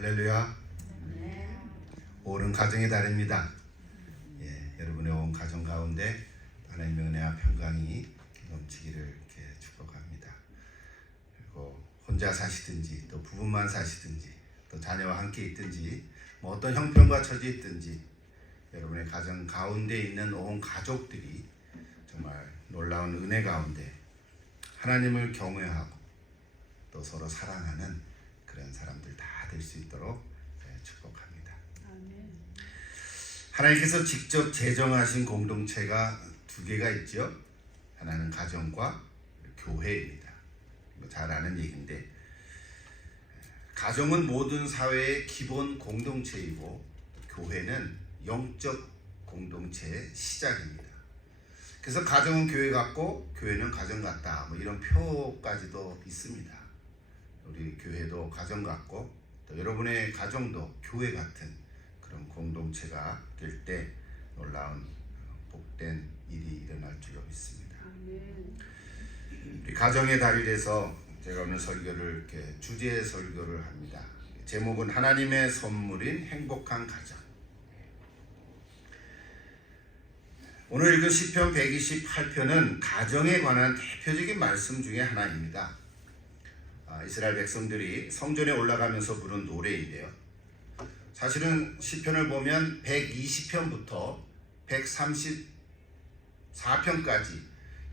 할렐루야. 올은 가정의 달입니다. 여러분의 온 가정 가운데 하나님의 은혜와 평강이 넘치기를 이렇게 축복합니다. 그리고 혼자 사시든지 또 부부만 사시든지 또 자녀와 함께 있든지 뭐 어떤 형편과 처지에 있든지 여러분의 가정 가운데 있는 온 가족들이 정말 놀라운 은혜 가운데 하나님을 경외하고 또 서로 사랑하는 그런 사람들 다 될 수 있도록 축복합니다. 아멘. 하나님께서 직접 제정하신 공동체가 두 개가 있죠. 하나는 가정과 교회입니다. 잘 아는 얘기인데, 가정은 모든 사회의 기본 공동체이고 교회는 영적 공동체의 시작입니다. 그래서 가정은 교회 같고 교회는 가정 같다, 뭐 이런 표까지도 있습니다. 우리 교회도 가정 같고 또 여러분의 가정도 교회 같은 그런 공동체가 될 때 놀라운 복된 일이 일어날 줄로 믿습니다. 아멘. 우리 가정의 달일에서 제가 오늘 설교를 이렇게 주제 설교를 합니다. 제목은 하나님의 선물인 행복한 가정. 오늘 읽은 시편 128편은 가정에 관한 대표적인 말씀 중에 하나입니다. 이스라엘 백성들이 성전에 올라가면서 부른 노래인데요. 사실은 시편을 보면 120편부터 134편까지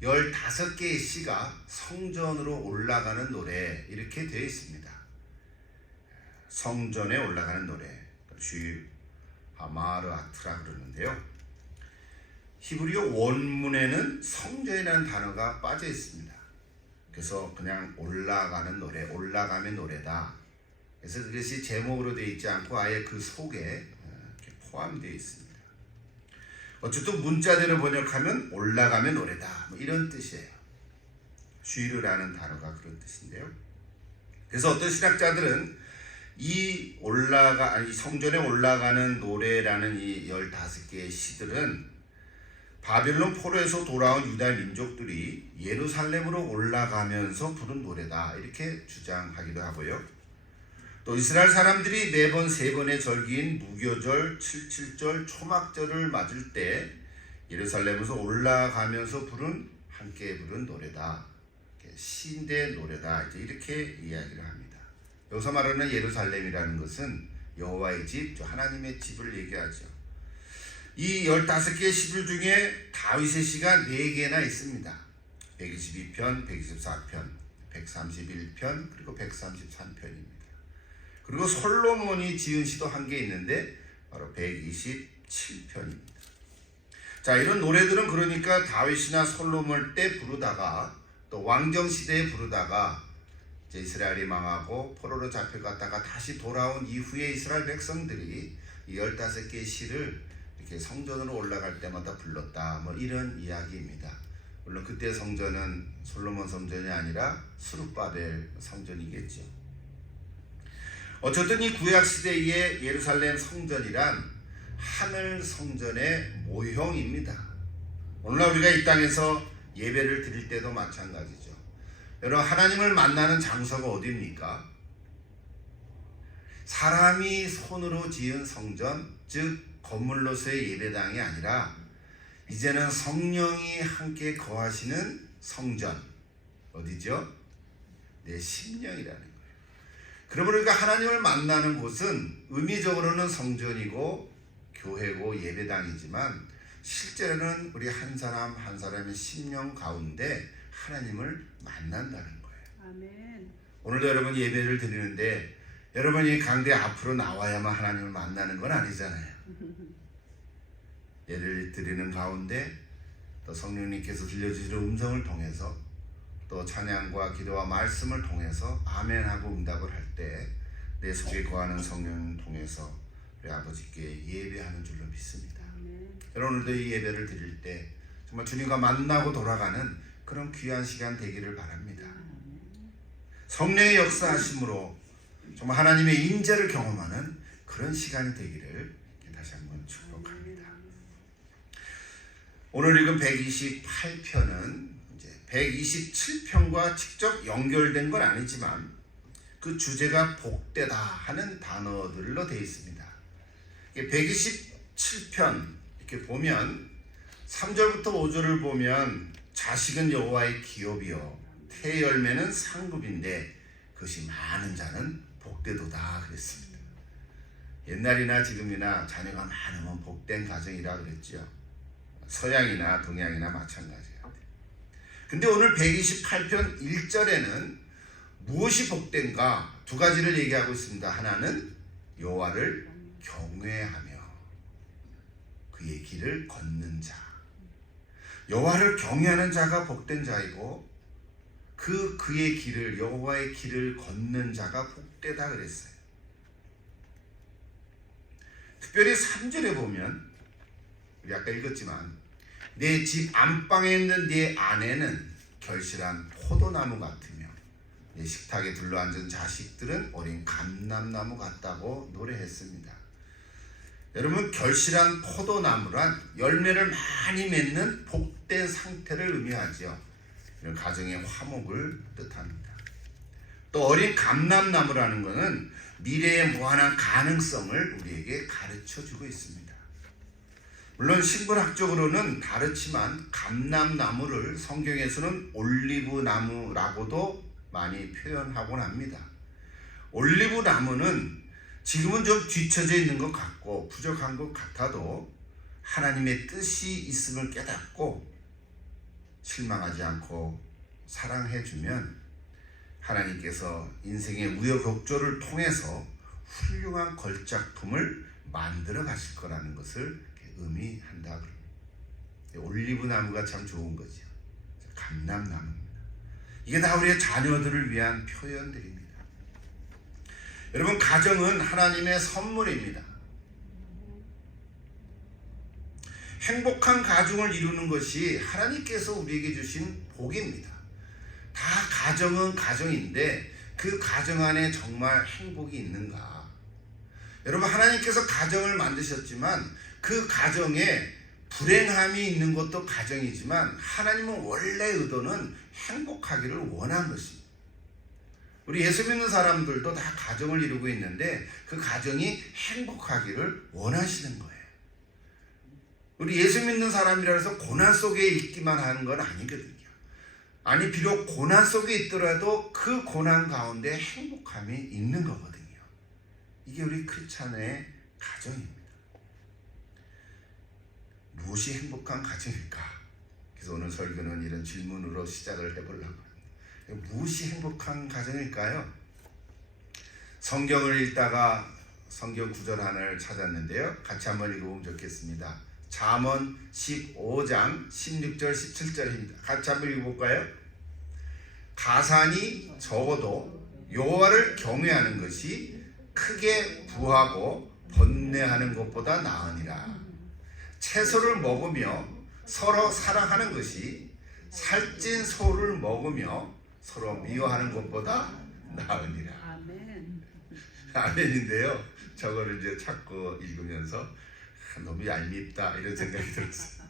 15개의 시가 성전으로 올라가는 노래 이렇게 되어 있습니다. 성전에 올라가는 노래, 슈 하마르 아트라 그러는데요. 히브리어 원문에는 성전이라는 단어가 빠져 있습니다. 그래서 그냥 올라가는 노래, 올라가면 노래다. 그래서 그것이 제목으로 되어 있지 않고 아예 그 속에 포함되어 있습니다. 어쨌든 문자대로 번역하면 올라가면 노래다, 뭐 이런 뜻이에요. 슈르라는 단어가 그런 뜻인데요. 그래서 어떤 신학자들은 이 성전에 올라가는 노래라는 이 15개의 시들은 바벨론 포로에서 돌아온 유다 민족들이 예루살렘으로 올라가면서 부른 노래다, 이렇게 주장하기도 하고요. 또 이스라엘 사람들이 매번 3번의 절기인 무교절, 칠칠절, 초막절을 맞을 때 예루살렘에서 올라가면서 함께 부른 노래다, 시인의 노래다, 이렇게 이야기를 합니다. 여기서 말하는 예루살렘이라는 것은 여호와의 집, 하나님의 집을 얘기하죠. 이 15개의 시들 중에 다윗의 시가 4개나 있습니다. 122편, 124편, 131편, 그리고 133편입니다. 그리고 솔로몬이 지은 시도 1개 있는데 바로 127편입니다. 자, 이런 노래들은 그러니까 다윗이나 솔로몬 때 부르다가 또 왕정 시대에 부르다가 이제 이스라엘이 망하고 포로로 잡혀갔다가 다시 돌아온 이후에 이스라엘 백성들이 이 15개의 시를 이렇게 성전으로 올라갈 때마다 불렀다, 뭐 이런 이야기입니다. 물론 그때 성전은 솔로몬 성전이 아니라 스룹바벨 성전이겠죠. 어쨌든 이 구약 시대의 예루살렘 성전이란 하늘 성전의 모형입니다. 오늘날 우리가 이 땅에서 예배를 드릴 때도 마찬가지죠. 여러분, 하나님을 만나는 장소가 어디입니까? 사람이 손으로 지은 성전, 즉 건물로서의 예배당이 아니라 이제는 성령이 함께 거하시는 성전, 어디죠? 내 심령이라는 거예요. 그러므로 우리가 하나님을 만나는 곳은 의미적으로는 성전이고 교회고 예배당이지만 실제로는 우리 한 사람 한 사람의 심령 가운데 하나님을 만난다는 거예요. 아멘. 오늘도 여러분 예배를 드리는데 여러분이 강대 앞으로 나와야만 하나님을 만나는 건 아니잖아요. 예를 드리는 가운데 또 성령님께서 들려주시는 음성을 통해서 또 찬양과 기도와 말씀을 통해서 아멘하고 응답을 할 때 내 속에 거하는 성령을 통해서 우리 아버지께 예배하는 줄로 믿습니다. 여러분, 오늘도 이 예배를 드릴 때 정말 주님과 만나고 돌아가는 그런 귀한 시간 되기를 바랍니다. 성령의 역사하심으로 정말 하나님의 임재를 경험하는 그런 시간이 되기를 다시 한번 축복합니다. 오늘 읽은 128편은 이제 127편과 직접 연결된 건 아니지만 그 주제가 복되다 하는 단어들로 되어 있습니다. 127편 이렇게 보면 3절부터 5절을 보면 자식은 여호와의 기업이요 태 열매는 상급인데 그것이 많은 자는 복되도다 그랬습니다. 옛날이나 지금이나 자녀가 많으면 복된 가정이라 그랬죠. 서양이나 동양이나 마찬가지예요. 근데 오늘 128편 1절에는 무엇이 복된가 두 가지를 얘기하고 있습니다. 하나는 여호와를 경외하며 그의 길을 걷는 자. 여호와를 경외하는 자가 복된 자이고 그의 길을 여호와의 길을 걷는 자가 복되다 그랬어요. 특별히 3절에 보면 우리 아까 읽었지만 내 집 안방에 있는 네 아내는 결실한 포도나무 같으며 내 식탁에 둘러앉은 자식들은 어린 감람나무 같다고 노래했습니다. 여러분 결실한 포도나무란 열매를 많이 맺는 복된 상태를 의미하죠. 이런 가정의 화목을 뜻합니다. 또 어린 감람나무라는 것은 미래의 무한한 가능성을 우리에게 가르쳐주고 있습니다. 물론 식물학적으로는 다르지만 감람나무를 성경에서는 올리브나무라고도 많이 표현하곤 합니다. 올리브나무는 지금은 좀 뒤처져 있는 것 같고 부족한 것 같아도 하나님의 뜻이 있음을 깨닫고 실망하지 않고 사랑해주면 하나님께서 인생의 우여곡절을 통해서 훌륭한 걸작품을 만들어 가실 거라는 것을 의미한다. 올리브나무가 참 좋은 거죠. 감람나무입니다. 이게 다 우리의 자녀들을 위한 표현들입니다. 여러분 가정은 하나님의 선물입니다. 행복한 가정을 이루는 것이 하나님께서 우리에게 주신 복입니다. 다 가정은 가정인데 그 가정 안에 정말 행복이 있는가? 여러분 하나님께서 가정을 만드셨지만 그 가정에 불행함이 있는 것도 가정이지만 하나님은 원래 의도는 행복하기를 원한 것입니다. 우리 예수 믿는 사람들도 다 가정을 이루고 있는데 그 가정이 행복하기를 원하시는 거예요. 우리 예수 믿는 사람이라 해서 고난 속에 있기만 하는 건 아니거든요. 아니 비록 고난 속에 있더라도 그 고난 가운데 행복함이 있는 거거든요. 이게 우리 크리스찬의 가정입니다. 무엇이 행복한 가정일까? 그래서 오늘 설교는 이런 질문으로 시작을 해보려고 합니다. 무엇이 행복한 가정일까요? 성경을 읽다가 성경 구절 하나를 찾았는데요. 같이 한번 읽어보면 좋겠습니다. 잠언 15장 16절 17절입니다. 같이 한번 읽어볼까요? 가산이 적어도 여호와를 경외하는 것이 크게 부하고 번뇌하는 것보다 나으니라. 채소를 먹으며 서로 사랑하는 것이 살찐 소를 먹으며 서로 미워하는 것보다 나으니라. 아멘. 아멘인데요. 저거를 이제 찾고 읽으면서 너무 얄밉다 이런 생각이 들었어요.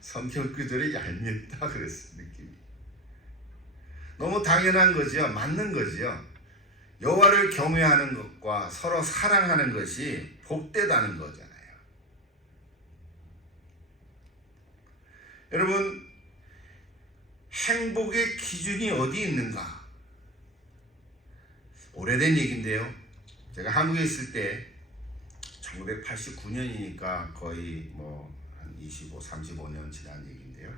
성경 구절이 얄밉다 그랬어요. 느낌이. 너무 당연한 거죠. 맞는 거죠. 여호와를 경외하는 것과 서로 사랑하는 것이 복되다는 거잖아요. 여러분 행복의 기준이 어디 있는가? 오래된 얘기인데요. 제가 한국에 있을 때 1989년이니까 거의 한 25, 35년 지난 얘기인데요.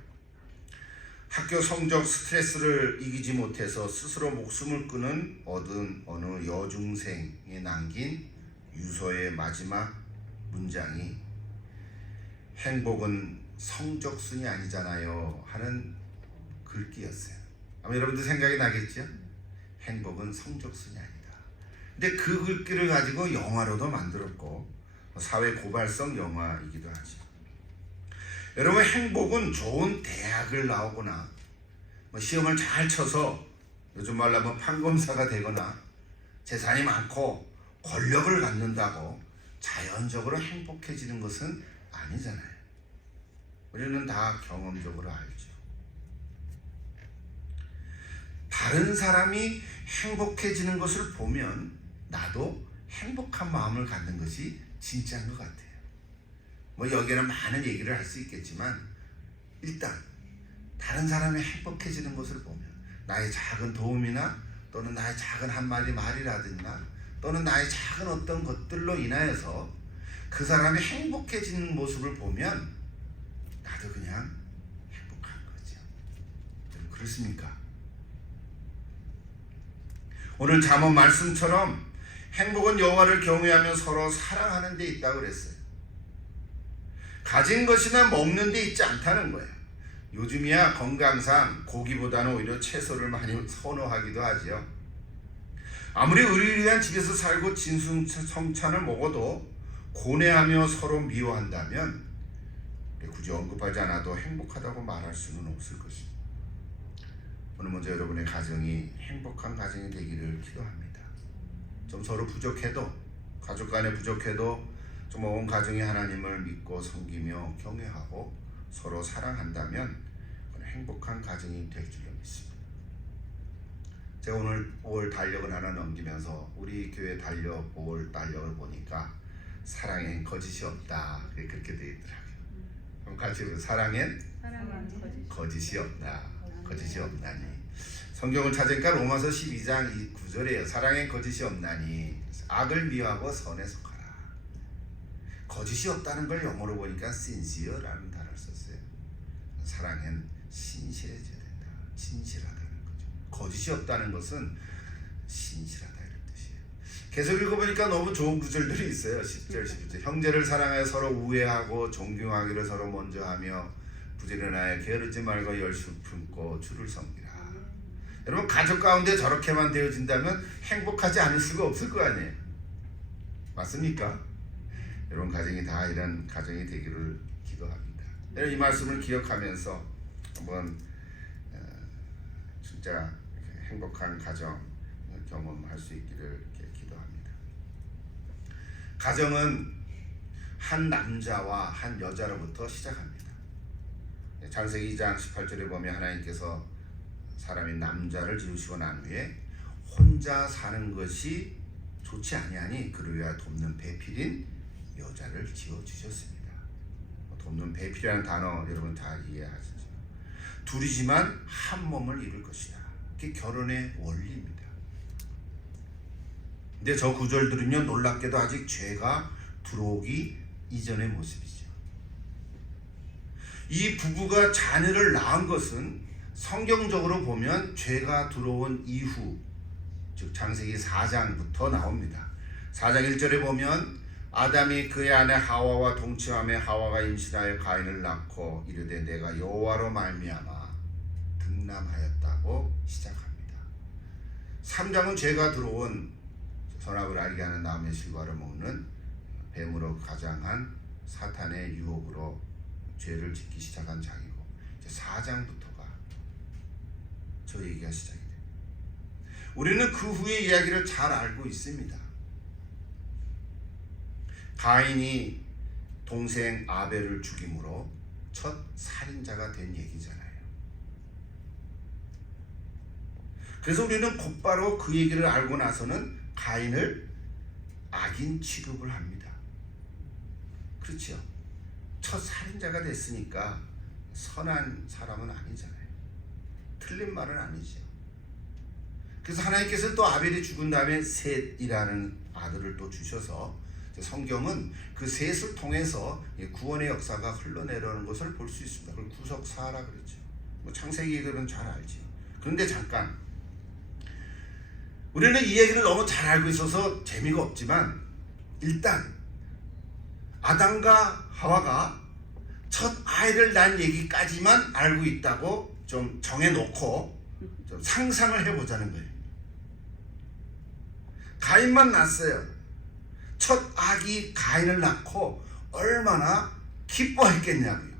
학교 성적 스트레스를 이기지 못해서 스스로 목숨을 끊은 어느 여중생에 남긴 유서의 마지막 문장이 행복은 성적순이 아니잖아요 하는 글귀였어요. 아마 여러분들 생각이 나겠죠? 행복은 성적순이 아니다. 근데 그 글귀를 가지고 영화로도 만들었고 사회 고발성 영화이기도 하죠. 여러분 행복은 좋은 대학을 나오거나 시험을 잘 쳐서 요즘 말로 하면 판검사가 되거나 재산이 많고 권력을 갖는다고 자연적으로 행복해지는 것은 아니잖아요. 우리는 다 경험적으로 알죠. 다른 사람이 행복해지는 것을 보면 나도 행복한 마음을 갖는 것이 진짜인 것 같아요. 뭐 여기에는 많은 얘기를 할 수 있겠지만 일단 다른 사람이 행복해지는 것을 보면 나의 작은 도움이나 또는 나의 작은 한마디 말이라든가 또는 나의 작은 어떤 것들로 인하여서 그 사람이 행복해지는 모습을 보면 나도 그냥 행복한 거죠. 그렇습니까? 오늘 잠언 말씀처럼 행복은 여호와를 경외하며 서로 사랑하는 데 있다고 그랬어요. 가진 것이나 먹는 데 있지 않다는 거예요. 요즘이야 건강상 고기보다는 오히려 채소를 많이 선호하기도 하죠. 아무리 의리의리한 집에서 살고 진수성찬을 먹어도 고뇌하며 서로 미워한다면 굳이 언급하지 않아도 행복하다고 말할 수는 없을 것입니다. 오늘 먼저 여러분의 가정이 행복한 가정이 되기를 기도합니다. 좀 서로 부족해도 가족 간에 부족해도 좀 온 가정이 하나님을 믿고 섬기며 경외하고 서로 사랑한다면 행복한 가정이 될 줄로 믿습니다. 제가 오늘 5월 달력을 하나 넘기면서 우리 교회 달력 5월 달력을 보니까 사랑엔 거짓이 없다 그렇게 되어 있더라고요. 그럼 같이 사랑엔 거짓이 없다. 거짓이 없나니. 성경을 찾으니까 로마서 12장 9절이에요. 사랑엔 거짓이 없나니 악을 미워하고 선에 속하라. 거짓이 없다는 걸 영어로 보니까 sincere라는 단어를 썼어요. 사랑엔 신실해져야 된다. 진실하다는 거죠. 거짓이 없다는 것은 신실하다 이런 뜻이에요. 계속 읽어보니까 너무 좋은 구절들이 있어요. 10절 11절 형제를 사랑하여 서로 우애하고 존경하기를 서로 먼저 하며 부지런하여 게으르지 말고 열심히 품고 주를 섬기라. 여러분 가족 가운데 저렇게만 되어진다면 행복하지 않을 수가 없을 거 아니에요. 맞습니까? 여러분 가정이 다 이런 가정이 되기를 기도합니다. 여러분 이 말씀을 기억하면서 한번 진짜 행복한 가정 경험할 수 있기를 기도합니다. 가정은 한 남자와 한 여자로부터 시작합니다. 창세기 2장 18절에 보면 하나님께서 사람이 남자를 지으시고 난 후에 혼자 사는 것이 좋지 아니하니 그를 위하여 돕는 배필인 여자를 지어주셨습니다. 돕는 배필이라는 단어 여러분 다 이해하시죠? 둘이지만 한 몸을 이룰 것이다. 그게 결혼의 원리입니다. 근데 저 구절들은요 놀랍게도 아직 죄가 들어오기 이전의 모습이죠. 이 부부가 자녀를 낳은 것은 성경적으로 보면 죄가 들어온 이후, 즉 창세기 4장부터 나옵니다. 4장 1절에 보면 아담이 그의 아내 하와와 동침하며 하와가 임신하여 가인을 낳고 이르되 내가 여호와로 말미암아 등남하였다고 시작합니다. 3장은 죄가 들어온 선악을 알게 하는 나무의 실과를 먹는 뱀으로 가장한 사탄의 유혹으로 죄를 짓기 시작한 장이고 이제 4장부터가 저 얘기가 시작이 됩니다. 우리는 그 후의 이야기를 잘 알고 있습니다. 가인이 동생 아벨을 죽임으로 첫 살인자가 된 얘기잖아요. 그래서 우리는 곧바로 그 얘기를 알고 나서는 가인을 악인 취급을 합니다. 그렇죠? 첫 살인자가 됐으니까 선한 사람은 아니잖아요. 틀린 말은 아니죠. 그래서 하나님께서 또 아벨이 죽은 다음에 셋이라는 아들을 또 주셔서 성경은 그 셋을 통해서 구원의 역사가 흘러내려오는 것을 볼 수 있습니다. 그걸 구속사라 그랬죠. 뭐 창세기들은 잘 알죠. 그런데 잠깐 우리는 이 얘기를 너무 잘 알고 있어서 재미가 없지만 일단 아담과 하와가 첫 아이를 낳은 얘기까지만 알고 있다고 좀 정해놓고 좀 상상을 해보자는 거예요. 가인만 낳았어요. 첫 아기 가인을 낳고 얼마나 기뻐했겠냐고요.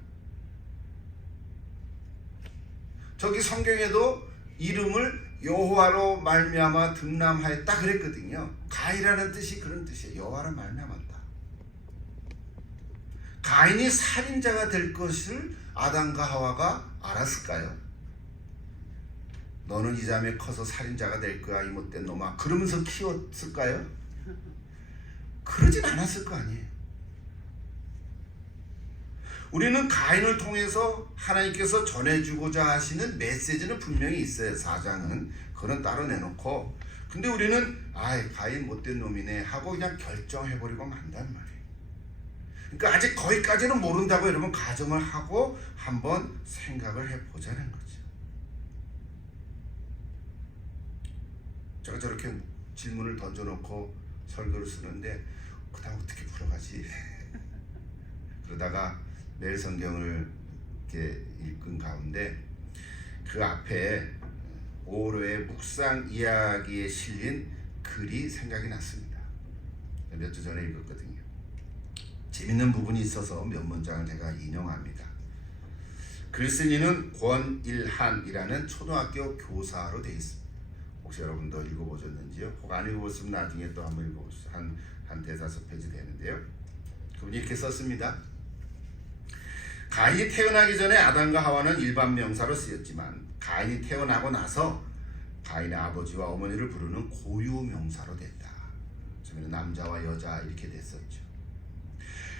저기 성경에도 이름을 여호와로 말미암아 등남하였다 그랬거든요. 가인이라는 뜻이 그런 뜻이에요. 여호와로 말미암았다. 가인이 살인자가 될 것을 아담과 하와가 알았을까요? 너는 이 자매 커서 살인자가 될 거야 이 못된 놈아 그러면서 키웠을까요? 그러진 않았을 거 아니에요. 우리는 가인을 통해서 하나님께서 전해주고자 하시는 메시지는 분명히 있어요. 4장은 그건 따로 내놓고, 근데 우리는 가인 못된 놈이네 하고 그냥 결정해버리고 만단 말이에요. 그러니까 아직 거기까지는 모른다고 여러분 가정을 하고 한번 생각을 해보자는 거죠. 제가 저렇게 질문을 던져놓고 설교를 쓰는데 그다음 어떻게 풀어가지? 그러다가 매일 성경을 이렇게 읽은 가운데 그 앞에 오로의 묵상 이야기에 실린 글이 생각이 났습니다. 몇 주 전에 읽었거든요. 재밌는 부분이 있어서 몇 문장을 제가 인용합니다. 글쓴이는 권일한이라는 초등학교 교사로 되어 있습니다. 혹시 여러분도 읽어보셨는지요? 혹 안 읽어보셨으면 나중에 또 한번 읽어보시죠. 한 대다섯 페이지 되는데요. 그분이 이렇게 썼습니다. 가인이 태어나기 전에 아담과 하와는 일반 명사로 쓰였지만 가인이 태어나고 나서 가인의 아버지와 어머니를 부르는 고유 명사로 됐다. 처음에는 남자와 여자 이렇게 됐었죠.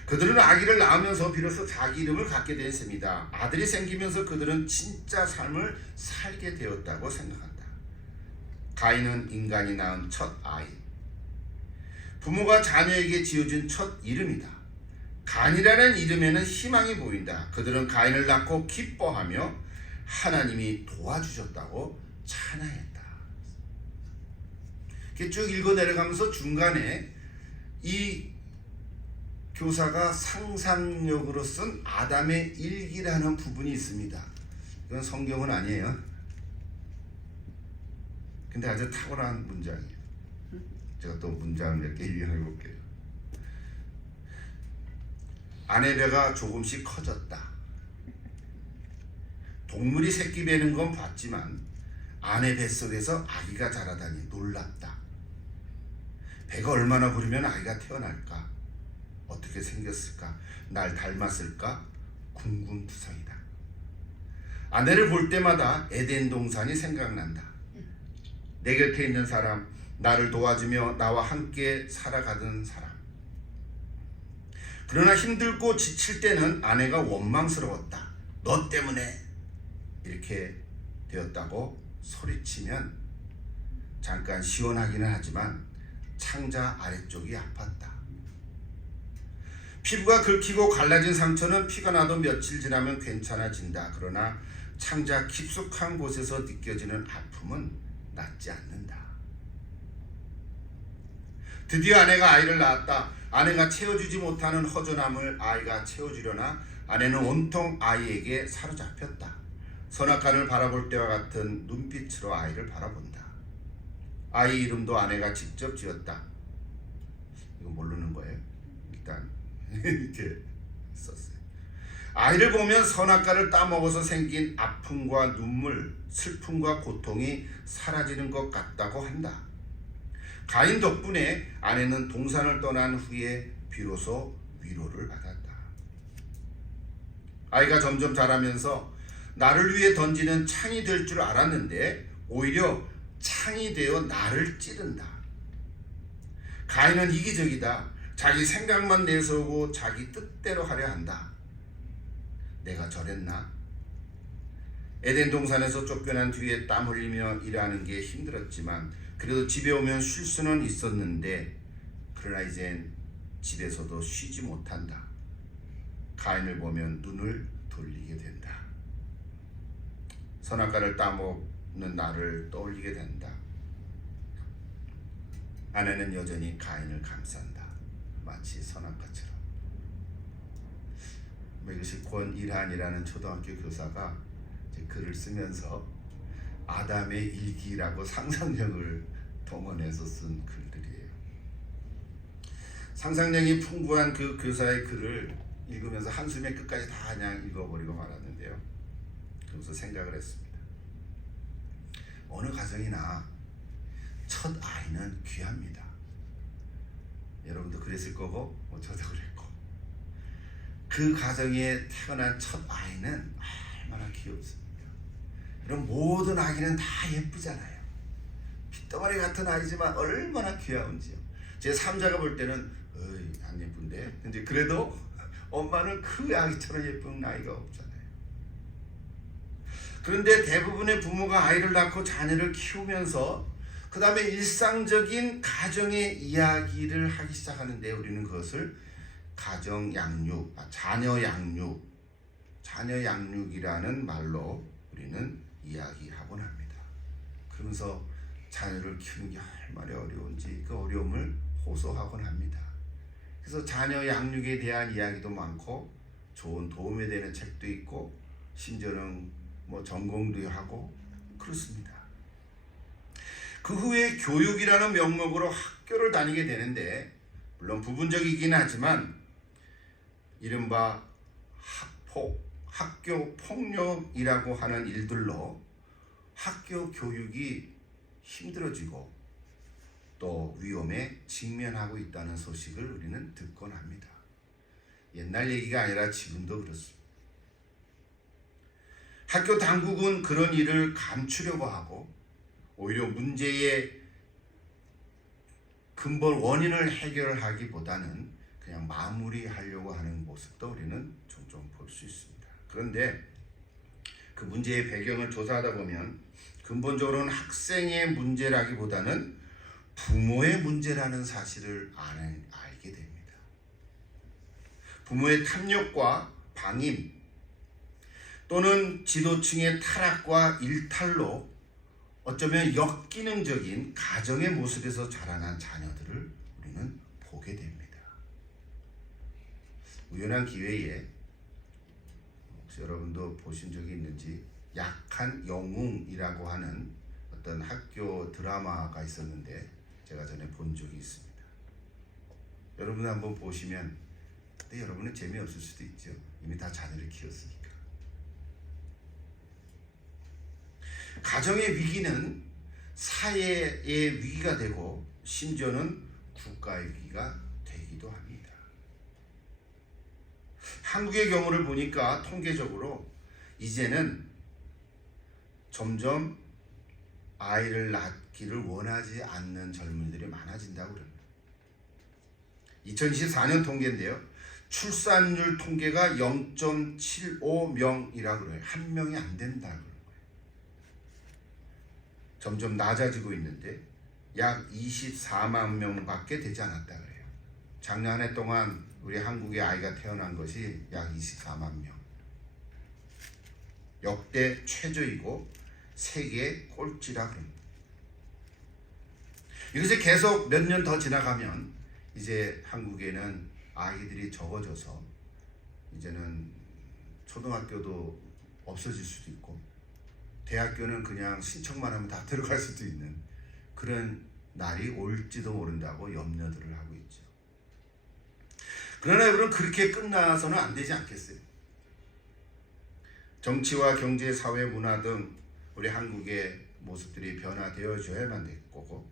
그들은 아기를 낳으면서 비로소 자기 이름을 갖게 된 셈이다. 아들이 생기면서 그들은 진짜 삶을 살게 되었다고 생각한다. 가인은 인간이 낳은 첫 아이, 부모가 자녀에게 지어준 첫 이름이다. 가인이라는 이름에는 희망이 보인다. 그들은 가인을 낳고 기뻐하며 하나님이 도와주셨다고 찬양했다. 이렇게 쭉 읽어 내려가면서 중간에 이 교사가 상상력으로 쓴 아담의 일기라는 부분이 있습니다. 이건 성경은 아니에요. 근데 아주 탁월한 문장이에요. 제가 또 문장을 몇 개 인용해 볼게요. 아내 배가 조금씩 커졌다. 동물이 새끼 베는 건 봤지만 아내 뱃속에서 아기가 자라다니 놀랐다. 배가 얼마나 부르면 아기가 태어날까? 어떻게 생겼을까? 날 닮았을까? 궁금투성이다. 아내를 볼 때마다 에덴 동산이 생각난다. 내 곁에 있는 사람, 나를 도와주며 나와 함께 살아가던 사람. 그러나 힘들고 지칠 때는 아내가 원망스러웠다. 너 때문에 이렇게 되었다고 소리치면 잠깐 시원하기는 하지만 창자 아래쪽이 아팠다. 피부가 긁히고 갈라진 상처는 피가 나도 며칠 지나면 괜찮아진다. 그러나 창자 깊숙한 곳에서 느껴지는 아픔은 낫지 않는다. 드디어 아내가 아이를 낳았다. 아내가 채워주지 못하는 허전함을 아이가 채워주려나 아내는 온통 아이에게 사로잡혔다. 선악간을 바라볼 때와 같은 눈빛으로 아이를 바라본다. 아이 이름도 아내가 직접 지었다. 이거 모르는 거예요. 일단 이렇게 썼어요. 아이를 보면 선악과를 따먹어서 생긴 아픔과 눈물, 슬픔과 고통이 사라지는 것 같다고 한다. 가인 덕분에 아내는 동산을 떠난 후에 비로소 위로를 받았다. 아이가 점점 자라면서 나를 위해 던지는 창이 될 줄 알았는데 오히려 창이 되어 나를 찌른다. 가인은 이기적이다. 자기 생각만 내세우고 자기 뜻대로 하려 한다. 내가 저랬나? 에덴 동산에서 쫓겨난 뒤에 땀 흘리며 일하는 게 힘들었지만 그래도 집에 오면 쉴 수는 있었는데 그러나 이젠 집에서도 쉬지 못한다. 가인을 보면 눈을 돌리게 된다. 선악과를 따먹는 나를 떠올리게 된다. 아내는 여전히 가인을 감싼다. 마치 선악과처럼. 이것이 권일한이라는 초등학교 교사가 글을 쓰면서 아담의 일기라고 상상력을 동원해서 쓴 글들이에요. 상상력이 풍부한 그 교사의 글을 읽으면서 한숨에 끝까지 다 그냥 읽어버리고 말았는데요. 그러면서 생각을 했습니다. 어느 가정이나 첫 아이는 귀합니다. 여러분도 그랬을 거고 저도 그랬고 그 가정에 태어난 첫 아이는 얼마나 귀엽습니까? 이런 모든 아기는 다 예쁘잖아요. 핏덩어리 같은 아이지만 얼마나 귀여운지요. 제 3자가 볼 때는 안 예쁜데, 근데 그래도 엄마는 그 아기처럼 예쁜 아이가 없잖아요. 그런데 대부분의 부모가 아이를 낳고 자녀를 키우면서 그 다음에 일상적인 가정의 이야기를 하기 시작하는데, 우리는 그것을 가정 양육, 자녀 양육이라는 말로 우리는 이야기하곤 합니다. 그러면서 자녀를 키우는 게 얼마나 어려운지 그 어려움을 호소하곤 합니다. 그래서 자녀 양육에 대한 이야기도 많고 좋은 도움이 되는 책도 있고 심지어는 전공도 하고 그렇습니다. 그 후에 교육이라는 명목으로 학교를 다니게 되는데, 물론 부분적이긴 하지만 이른바 학교 폭력이라고 하는 일들로 학교 교육이 힘들어지고 또 위험에 직면하고 있다는 소식을 우리는 듣곤 합니다. 옛날 얘기가 아니라 지금도 그렇습니다. 학교 당국은 그런 일을 감추려고 하고 오히려 문제의 근본 원인을 해결하기보다는 그냥 마무리하려고 하는 모습도 우리는 종종 볼 수 있습니다. 그런데 그 문제의 배경을 조사하다 보면 근본적으로는 학생의 문제라기보다는 부모의 문제라는 사실을 알게 됩니다. 부모의 탐욕과 방임 또는 지도층의 타락과 일탈로 어쩌면 역기능적인 가정의 모습에서 자라난 자녀들을 우리는 보게 됩니다. 우연한 기회에 혹시 여러분도 보신 적이 있는지 약한 영웅이라고 하는 어떤 학교 드라마가 있었는데 제가 전에 본 적이 있습니다. 여러분 한번 보시면 근데 여러분은 재미없을 수도 있죠. 이미 다 자녀를 키웠으니까. 가정의 위기는 사회의 위기가 되고 심지어는 국가의 위기가 되기도 합니다. 한국의 경우를 보니까 통계적으로 이제는 점점 아이를 낳기를 원하지 않는 젊은이들이 많아진다고 그럽니다. 2024년 통계인데요. 출산율 통계가 0.75명이라고 그래요. 한 명이 안 된다고 그래요. 점점 낮아지고 있는데 약 24만 명밖에 되지 않았다 그래요. 작년 한 해 동안 우리 한국의 아이가 태어난 것이 약 24만 명. 역대 최저이고 세계 꼴찌라 그럽니다. 이것이 계속 몇 년 더 지나가면 이제 한국에는 아이들이 적어져서 이제는 초등학교도 없어질 수도 있고 대학교는 그냥 신청만 하면 다 들어갈 수도 있는 그런 날이 올지도 모른다고 염려들을 하고 있죠. 그러나 여러분 그렇게 끝나서는 안 되지 않겠어요? 정치와 경제, 사회, 문화 등 우리 한국의 모습들이 변화되어져야만 될 거고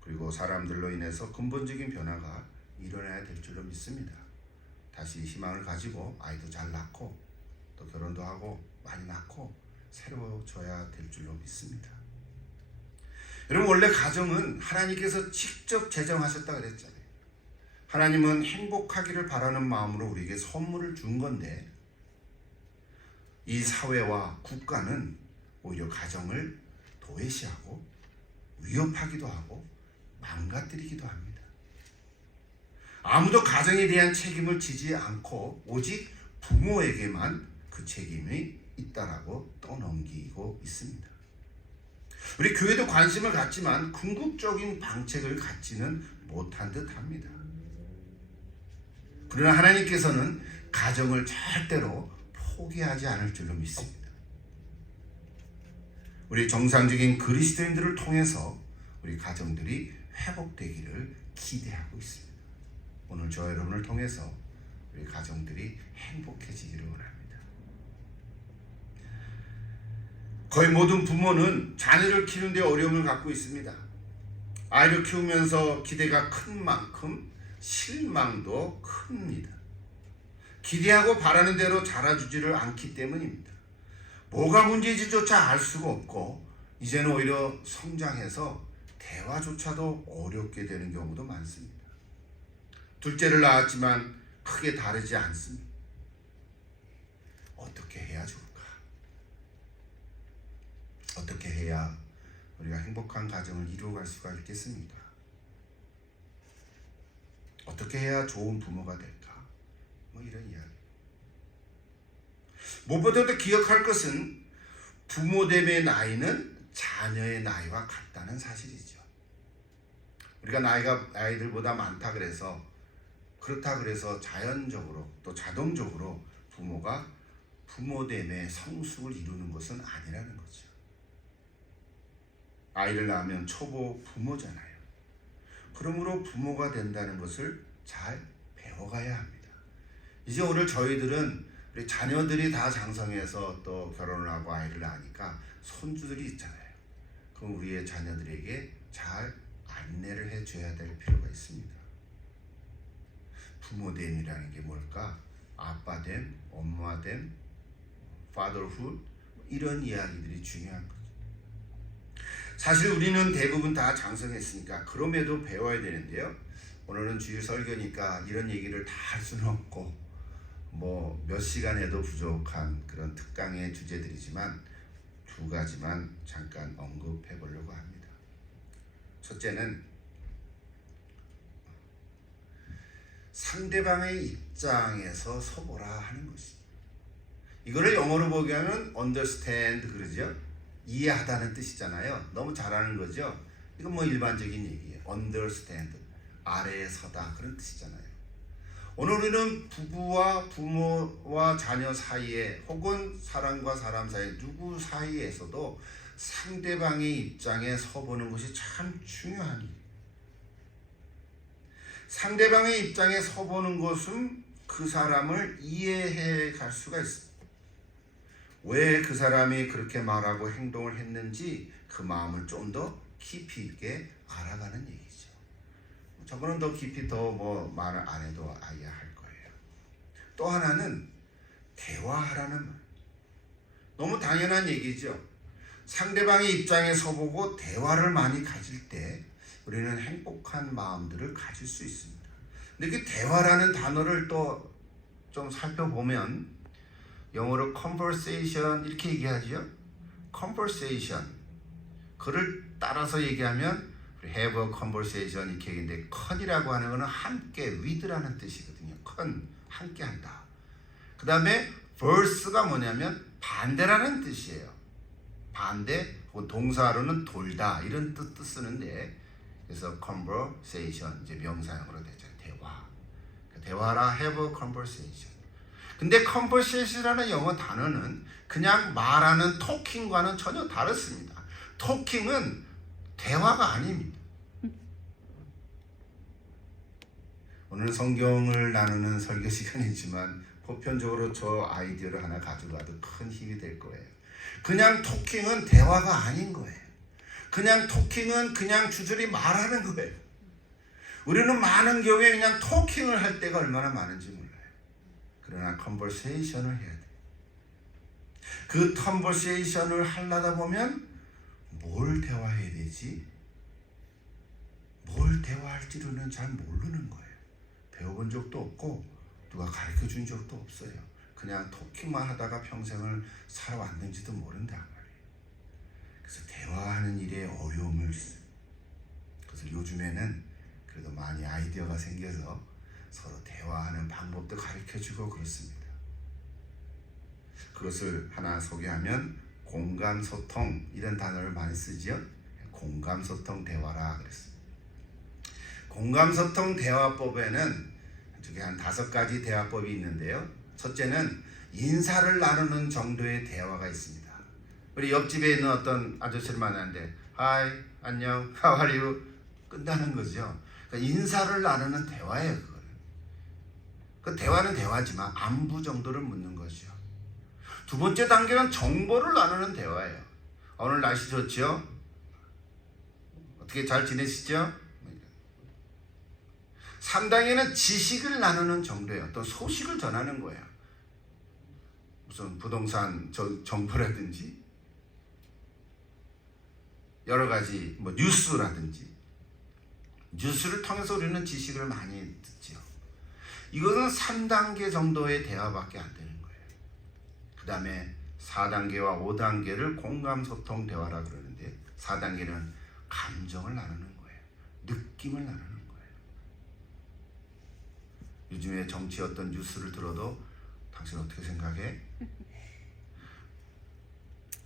그리고 사람들로 인해서 근본적인 변화가 일어나야 될 줄로 믿습니다. 다시 희망을 가지고 아이도 잘 낳고 또 결혼도 하고 많이 낳고 새로워져야 될 줄로 믿습니다. 여러분 원래 가정은 하나님께서 직접 제정하셨다 그랬잖아요. 하나님은 행복하기를 바라는 마음으로 우리에게 선물을 준 건데 이 사회와 국가는 오히려 가정을 도외시하고 위협하기도 하고 망가뜨리기도 합니다. 아무도 가정에 대한 책임을 지지 않고 오직 부모에게만 그 책임이 있다라고 떠넘기고 있습니다. 우리 교회도 관심을 갖지만 궁극적인 방책을 갖지는 못한 듯합니다. 그러나 하나님께서는 가정을 절대로 포기하지 않을 줄로 믿습니다. 우리 정상적인 그리스도인들을 통해서 우리 가정들이 회복되기를 기대하고 있습니다. 오늘 저 여러분을 통해서 우리 가정들이 행복해지기를 원합니다. 거의 모든 부모는 자녀를 키우는 데 어려움을 갖고 있습니다. 아이를 키우면서 기대가 큰 만큼 실망도 큽니다. 기대하고 바라는 대로 자라주지를 않기 때문입니다. 뭐가 문제인지조차 알 수가 없고 이제는 오히려 성장해서 대화조차도 어렵게 되는 경우도 많습니다. 둘째를 낳았지만 크게 다르지 않습니다. 어떻게 해야 좋을까? 어떻게 해야 우리가 행복한 가정을 이루어갈 수가 있겠습니까? 어떻게 해야 좋은 부모가 될까? 뭐 이런 이야기. 무엇보다도 기억할 것은 부모됨의 나이는 자녀의 나이와 같다는 사실이죠. 우리가 나이가 아이들보다 많다 그렇다 그래서 자연적으로 또 자동적으로 부모가 부모됨의 성숙을 이루는 것은 아니라는 거죠. 아이를 낳으면 초보 부모잖아요. 그러므로 부모가 된다는 것을 잘 배워가야 합니다. 이제 오늘 저희들은 우리 자녀들이 다 장성해서 또 결혼을 하고 아이를 낳으니까 손주들이 있잖아요. 그럼 우리의 자녀들에게 잘 안내를 해줘야 될 필요가 있습니다. 부모됨이라는 게 뭘까? 아빠됨, 엄마됨, fatherhood 이런 이야기들이 중요한 거죠. 사실 우리는 대부분 다 장성했으니까 그럼에도 배워야 되는데요. 오늘은 주일 설교니까 이런 얘기를 다 할 수는 없고 뭐 몇 시간에도 부족한 그런 특강의 주제들이지만 두 가지만 잠깐 언급해 보려고 합니다. 첫째는 상대방의 입장에서 서보라 하는 것입니다. 이거를 영어로 보게 하면 understand 그러죠. 이해하다는 뜻이잖아요. 너무 잘하는 거죠. 이건 뭐 일반적인 얘기예요. understand 아래에 서다 그런 뜻이잖아요. 오늘 우리는 부부와 부모와 자녀 사이에 혹은 사람과 사람 사이 누구 사이에서도 상대방의 입장에 서보는 것이 참 중요한 일이에요. 상대방의 입장에 서보는 것은 그 사람을 이해해 갈 수가 있습니다. 왜 그 사람이 그렇게 말하고 행동을 했는지 그 마음을 좀 더 깊이 있게 알아가는 얘기죠. 저거는 더 깊이 더 뭐 말을 안 해도 아야 할 거예요. 또 하나는 대화하라는 말. 너무 당연한 얘기죠. 상대방의 입장에 서보고 대화를 많이 가질 때 우리는 행복한 마음들을 가질 수 있습니다. 근데 그 대화라는 단어를 또 좀 살펴보면 영어로 conversation 이렇게 얘기하죠. conversation 그를 따라서 얘기하면 have a conversation 이렇게 얘기인데 con이라고 하는 것은 함께 with라는 뜻이거든요. con 함께 한다. 그 다음에 verse가 뭐냐면 반대라는 뜻이에요. 반대 혹은 동사로는 돌다 이런 뜻 쓰는데 그래서 conversation 이제 명사형으로 되죠. 대화. 대화라 have a conversation. 근데 conversation이라는 영어 단어는 그냥 말하는 talking과는 전혀 다릅니다. talking은 대화가 아닙니다. 오늘 성경을 나누는 설교 시간이지만 보편적으로 저 아이디어를 하나 가져가도 큰 힘이 될 거예요. 그냥 토킹은 대화가 아닌 거예요. 그냥 토킹은 그냥 주저리 말하는 거예요. 우리는 많은 경우에 그냥 토킹을 할 때가 얼마나 많은지 몰라요. 그러나 컨버세이션을 해야 돼요. 그 컨버세이션을 하려다 보면 뭘 대화해야 되지? 뭘 대화할지는 잘 모르는 거예요. 배워본 적도 없고 누가 가르쳐 준 적도 없어요. 그냥 토킹만 하다가 평생을 살아왔는지도 모른단 말이에요. 그래서 대화하는 일에 어려움을 그래서 요즘에는 그래도 많이 아이디어가 생겨서 서로 대화하는 방법도 가르쳐주고 그렇습니다. 그것을 하나 소개하면 공감소통 이런 단어를 많이 쓰죠. 공감소통 대화라 그랬습니다. 공감소통 대화법에는 저기 한 5가지 대화법이 있는데요. 첫째는 인사를 나누는 정도의 대화가 있습니다. 우리 옆집에 있는 어떤 아저씨를 만났는데 Hi, 안녕, How are you? 끝나는 거죠. 그러니까 인사를 나누는 대화예요. 그거는. 그 대화는 대화지만 안부 정도를 묻는 거죠. 두 번째 단계는 정보를 나누는 대화예요. 오늘 날씨 좋죠? 어떻게 잘 지내시죠? 3단계는 지식을 나누는 정도예요. 또 소식을 전하는 거예요. 무슨 부동산 정보라든지 여러 가지 뭐 뉴스라든지 뉴스를 통해서 우리는 지식을 많이 듣죠. 이것은 3단계 정도의 대화밖에 안 되는 거예요. 그 다음에 4단계와 5단계를 공감, 소통, 대화라 그러는데 4단계는 감정을 나누는 거예요. 느낌을 나누는 거예요. 요즘에 정치 어떤 뉴스를 들어도 당신 어떻게 생각해?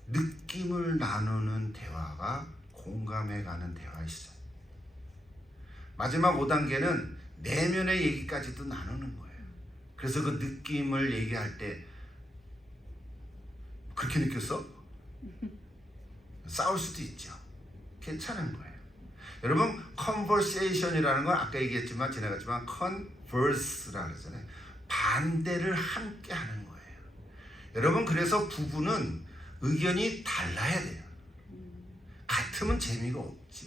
느낌을 나누는 대화가 공감해 가는 대화이시죠. 마지막 5단계는 내면의 얘기까지도 나누는 거예요. 그래서 그 느낌을 얘기할 때 그렇게 느꼈어? 싸울 수도 있죠. 괜찮은 거예요. 여러분, conversation이라는 건 아까 얘기했지만 지나갔지만 converse라고 그러잖아요. 반대를 함께 하는 거예요. 여러분, 그래서 부부는 의견이 달라야 돼요. 같으면 재미가 없죠.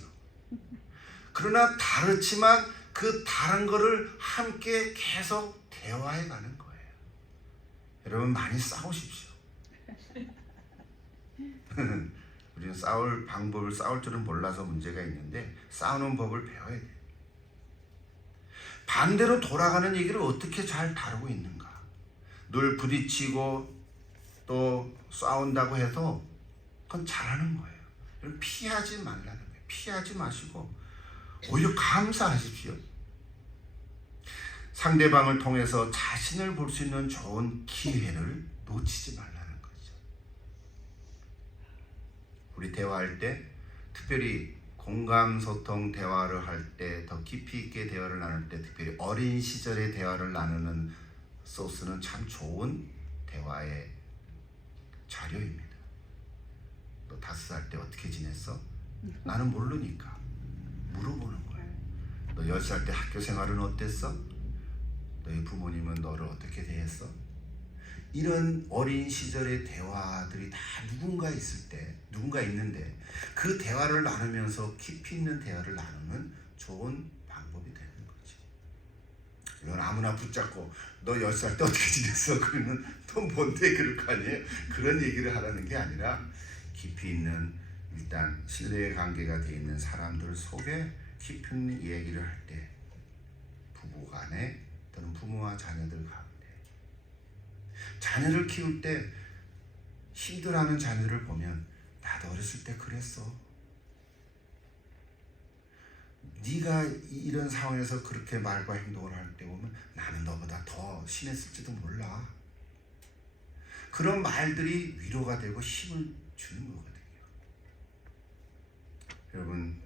그러나 다르지만 그 다른 거를 함께 계속 대화해 가는 거예요. 여러분, 많이 싸우십시오. 우리는 싸울 방법을 싸울 줄은 몰라서 문제가 있는데 싸우는 법을 배워야 돼요. 반대로 돌아가는 얘기를 어떻게 잘 다루고 있는가. 늘 부딪히고 또 싸운다고 해도 그건 잘하는 거예요. 피하지 말라는 거예요. 피하지 마시고 오히려 감사하십시오. 상대방을 통해서 자신을 볼 수 있는 좋은 기회를 놓치지 말라는 거죠. 우리 대화할 때 특별히 공감, 소통, 대화를 할 때 더 깊이 있게 대화를 나눌 때 특별히 어린 시절의 대화를 나누는 소스는 참 좋은 대화의 자료입니다. 너 5살 때 어떻게 지냈어? 나는 모르니까 물어보는 거예요. 너 10살 때 학교 생활은 어땠어? 너희 부모님은 너를 어떻게 대했어? 이런 어린 시절의 대화들이 다 누군가 있을 때, 누군가 있는데 그 대화를 나누면서 깊이 있는 대화를 나누는 좋은 방법이 되는 거지. 이건 아무나 붙잡고 너 10살 때 어떻게 지냈어? 그러면 또 뭔데 그럴 거 아니에요? 그런 얘기를 하라는 게 아니라 깊이 있는 일단 신뢰의 관계가 돼 있는 사람들 속에 깊은 얘기를 할 때 부부 간에 또는 부모와 자녀들 가운데 자녀를 키울 때 힘들어하는 자녀를 보면 나도 어렸을 때 그랬어. 네가 이런 상황에서 그렇게 말과 행동을 할 때 보면 나는 너보다 더 심했을지도 몰라. 그런 말들이 위로가 되고 힘을 주는 거거든요. 여러분,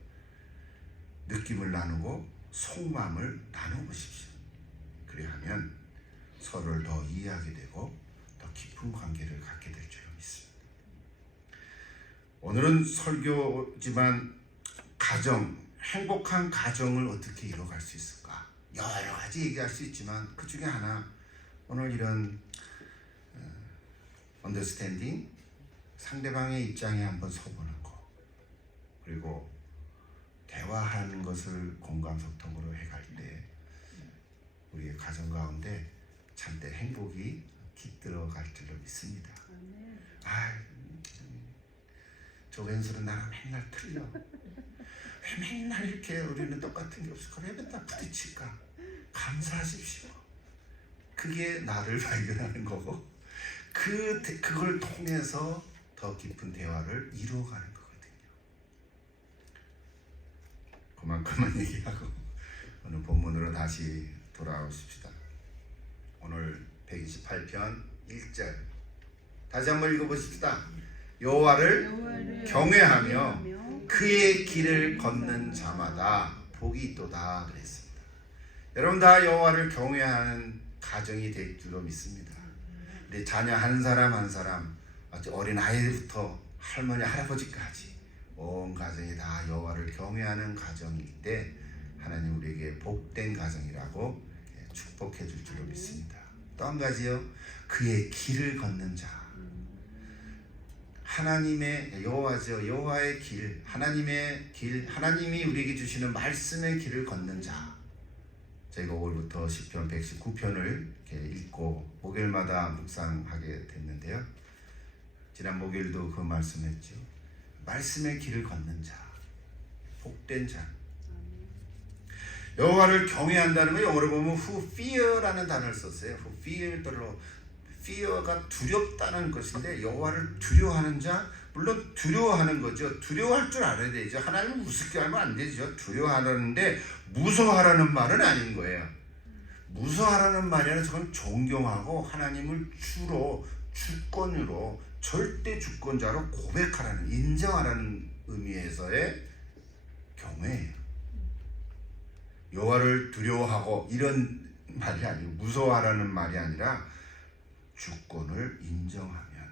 느낌을 나누고 속마음을 나눠보십시오. 그리하면 서로를 더 이해하게 되고 더 깊은 관계를 갖게 될 줄 믿습니다. 오늘은 설교지만 가정, 행복한 가정을 어떻게 이뤄갈 수 있을까? 여러 가지 얘기할 수 있지만 그 중에 하나, 오늘 이런 언더스탠딩, 상대방의 입장에 한번 서보는 거, 그리고 대화하는 것을 공감, 소통으로 해갈 때 우리의 가정 가운데 참된 행복이 깃들어갈 줄로 믿습니다. 저 왼손은 나랑 맨날 틀려. 왜 맨날 이렇게 우리는 똑같은 게 없을까? 왜 맨날 부딪힐까? 감사하십시오. 그게 나를 발견하는 거고 그걸 통해서 더 깊은 대화를 이루어가는 거거든요. 그만큼만 얘기하고 오늘 본문으로 다시 돌아오십시다. 오늘 128편 1절 다시 한번 읽어보십시다. 여호와를 경외하며 그의 길을 걷는 자마다 복이 있도다 그랬습니다. 여러분 다 여호와를 경외하는 가정이 될 줄로 믿습니다. 우리 자녀 한 사람 한 사람, 어린 아이부터 할머니 할아버지까지 온 가정이 다 여호와를 경외하는 가정일 때 하나님 우리에게 복된 가정이라고 축복해 줄 줄로 믿습니다. 또 한 가지요, 그의 길을 걷는 자. 하나님의 여호와죠. 여호와의 길, 하나님의 길, 하나님이 우리에게 주시는 말씀의 길을 걷는 자. 저희가 5월부터 시편 119편을 이렇게 읽고 목요일마다 묵상하게 됐는데요. 지난 목요일도 그 말씀했죠. 말씀의 길을 걷는 자, 복된 자. 여호와를 경외한다는 거 영어로 보면 who fear라는 단어를 썼어요. who fear the Lord. fear가 두렵다는 것인데 여호와를 두려워하는 자, 물론 두려워하는 거죠. 두려워할 줄 알아야 되죠. 하나님을 우습게 하면 안 되죠. 두려워하는데 무서워하라는 말은 아닌 거예요. 무서워하라는 말이 아니라 저건 존경하고 하나님을 주로 주권으로 절대 주권자로 고백하라는, 인정하라는 의미에서의 경외예요. 여호와를 두려워하고 이런 말이 아니고 무서워하라는 말이 아니라 주권을 인정하면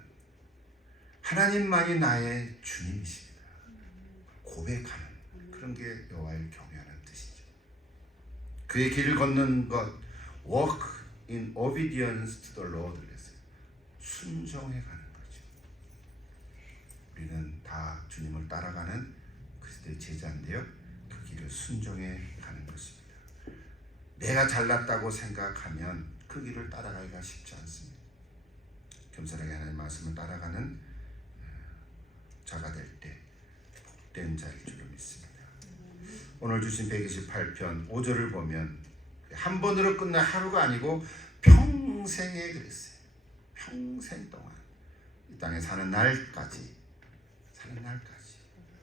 하나님만이 나의 주님이십니다. 고백하는 그런 게 여호와를 경외하는 뜻이죠. 그의 길을 걷는 것, walk in obedience to the Lord 그랬어요. 순종해 가는 거죠. 우리는 다 주님을 따라가는 그리스도의 제자인데요. 그 길을 순종해 가는 것입니다. 내가 잘났다고 생각하면 그 길을 따라가기가 쉽지 않습니다. 겸손하게 하나님의 말씀을 따라가는 자가 될 때 복된 자일 줄로 믿습니다. 오늘 주신 128편 5절을 보면 한 번으로 끝날 하루가 아니고 평생에 그랬어요. 평생 동안 이 땅에 사는 날까지.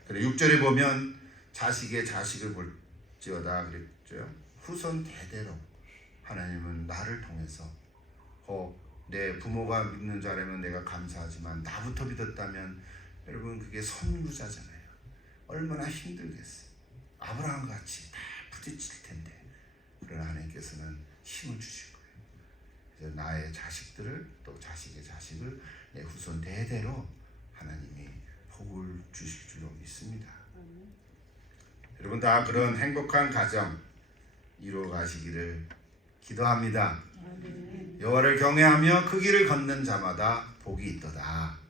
그리고 6절에 보면 자식의 자식을 볼지어다 그랬죠. 후손 대대로 하나님은 나를 통해서 내 부모가 믿는 자라면 내가 감사하지만 나부터 믿었다면 여러분 그게 선구자잖아요. 얼마나 힘들겠어요. 아브라함 같이 다 부딪힐 텐데 그러나 하나님께서는 힘을 주실 거예요. 그래서 나의 자식들을 또 자식의 자식을 내 후손 대대로 하나님이 복을 주실 줄로 믿습니다. 여러분 다 그런 행복한 가정 이루어 가시기를 기도합니다. 여호와를 경외하며 그 길을 걷는 자마다 복이 있도다.